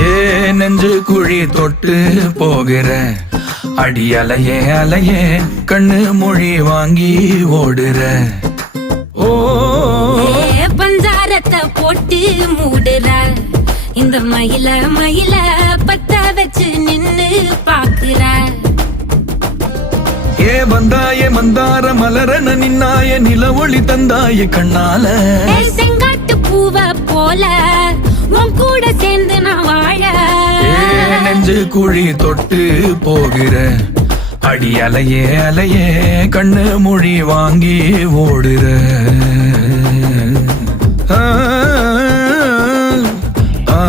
ஏ நெஞ்சு குழி தொட்டு போகிற அடி அலையே அலையே கண்ணு மொழி வாங்கி ஓடுற. ஓ பஞ்சாரத்தை போட்டு மூடுற இந்த மயில மயில பத்த வச்சு நின்னு பாக்குற. ஏ வந்தாய மந்தார மலரன நின்னாய நில ஒளி தந்தாய கண்ணால. செங்காட்டு பூவ போல உன் கூட சேர்ந்து நான் வாழ. நெஞ்சு குழி தொட்டு போகிற அடி அலையே அலையே கண்ணு மொழி வாங்கி ஓடுற. ஆ ஆ